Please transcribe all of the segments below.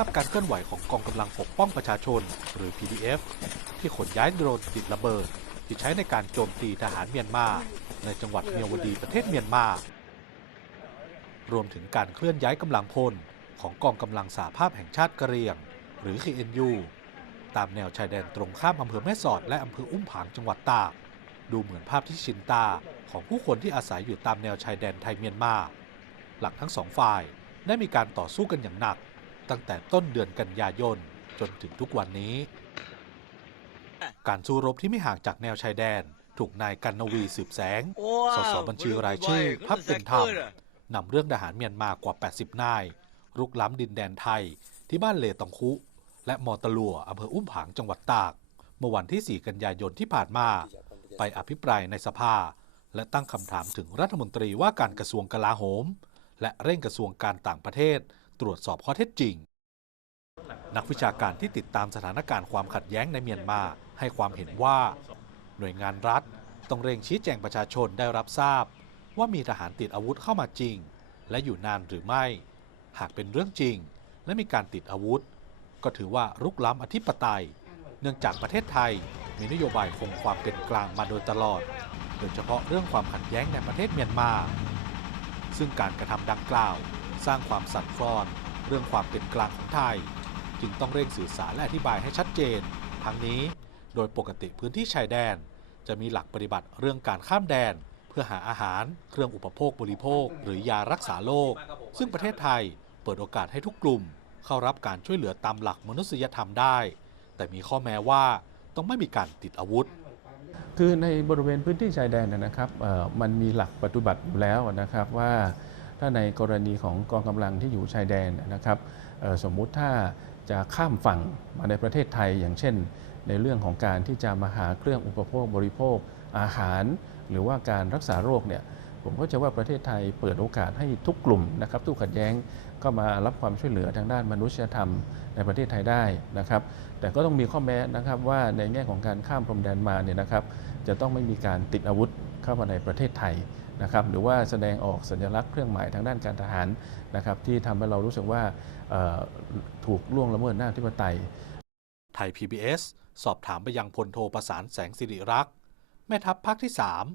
าพการเคลื่อนไหวของกองกำลังปกป้องประชาชน หรือ PDF ที่ขนย้ายโดรนติดระเบิด ที่ใช้ในการโจมตีทหารเมียนมา ในจังหวัดเมียวดีประเทศเมียนมา รวมถึงการเคลื่อนย้ายกำลังพลของกองกำลังสหภาพแห่งชาติกะเหรี่ยง หรือ KNU ตามแนวชายแดนตรงข้ามอำเภอแม่สอดและอำเภออุ้มผางจังหวัดตากดูเหมือนภาพที่ชินตาของผู้คนที่อาศัยอยู่ตามแนวชายแดนไทยเมียนมา หลังทั้งสองฝ่ายได้มีการต่อสู้กันอย่างหนัก ตั้งแต่ต้นเดือนกันยายนจนถึงทุกวันนี้ การสู้รบที่ไม่ห่างจากแนวชายแดน ถูกนายกันนวีสืบแสง สสบัญชีรายชื่อพรรคเป็นธรรมนำเรื่องทหารเมียนมากว่า 80 นาย รุกล้ำดินแดนไทย ที่บ้านเลตองคุ และมอตะลัวอำเภออุ้มผางจังหวัดตาก เมื่อวันที่ 4 กันยายนที่ผ่านมา ไปอภิปรายในสภา และตั้งคำถามถึงรัฐมนตรีว่าการกระทรวงกลาโหม และเร่งกระทรวงการต่างประเทศ ตรวจสอบข้อเท็จจริง นักวิชาการที่ติดตามสถานการณ์ความขัดแย้งในเมียนมาให้ความเห็นว่า หน่วยงานรัฐต้องเร่งชี้แจงประชาชนได้รับทราบ ว่ามีทหารติดอาวุธเข้ามาจริง และอยู่นานหรือไม่ หากเป็นเรื่องจริง และมีการติดอาวุธ ก็ถือว่ารุกล้ำอธิปไตย เนื่องจากประเทศไทยมีนโยบายคงความเป็นกลางมาโดยตลอด โดยเฉพาะเรื่องความขัดแย้งในประเทศเมียนมา ซึ่งการกระทำดังกล่าว สร้างความสั่นคลอนเรื่องความเป็นกลางของไทย จึงต้องเร่งสื่อสารและอธิบายให้ชัดเจน ทั้งนี้โดยปกติพื้นที่ชายแดน จะมีหลักปฏิบัติเรื่องการข้ามแดน เพื่อหาอาหาร เครื่องอุปโภคบริโภค หรือยารักษาโรคซึ่งประเทศไทยเปิดโอกาสให้ทุกกลุ่ม เข้ารับการช่วยเหลือตามหลักมนุษยธรรมได้ แต่มีข้อแม้ว่าต้องไม่มีการติดอาวุธคือในบริเวณพื้นที่ชายแดนนะครับมันมีหลักปฏิบัติอยู่แล้วนะครับว่า ถ้าในกรณีของกองกำลังที่อยู่ชายแดนนะครับสมมุติถ้าจะข้ามฝั่งมาในประเทศไทย อย่างเช่น ในเรื่องของการที่จะมาหาเครื่องอุปโภคบริโภคอาหาร หรือว่าการรักษาโรคเนี่ยผมก็จะว่าประเทศไทยเปิดโอกาสให้ทุกกลุ่มนะครับทุกขัดแย้งก็มารับความช่วยเหลือทางด้านมนุษยธรรมในประเทศไทยได้นะครับ แต่ก็ต้องมีข้อแม้นะครับว่าในแง่ของการข้ามพรมแดนมาเนี่ยนะครับ จะต้องไม่มีการติดอาวุธเข้ามาในประเทศไทยนะครับหรือว่าแสดงออกสัญลักษณ์เครื่องหมายทางด้านการทหารนะครับที่ทำให้เรารู้สึกว่าถูกล่วงละเมิดหน้าธิปไตย ไทย PBS สอบถามไปยังพลโทประสานแสงสิริรักษ์แม่ทัพภาคที่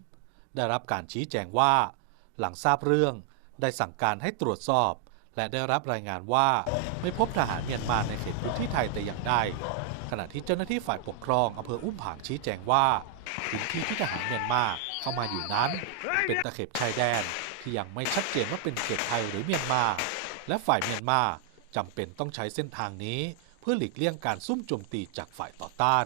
3 ได้รับการชี้แจงว่า หลังทราบเรื่องได้สั่งการให้ตรวจสอบ และได้รับรายงานว่าไม่พบทหารเมียนมาในเขตพื้นที่ไทยแต่อย่างใด ขณะที่เจ้าหน้าที่ฝ่ายปกครองอำเภออุ้มผางชี้แจงว่าพื้นที่ที่ทหารเมียนมาเข้ามาอยู่นั้น เป็นตะเข็บชายแดนที่ยังไม่ชัดเจนว่าเป็นเขตไทยหรือเมียนมา และฝ่ายเมียนมาจำเป็นต้องใช้เส้นทางนี้ เพื่อหลีกเลี่ยงการซุ่มโจมตีจากฝ่ายต่อต้าน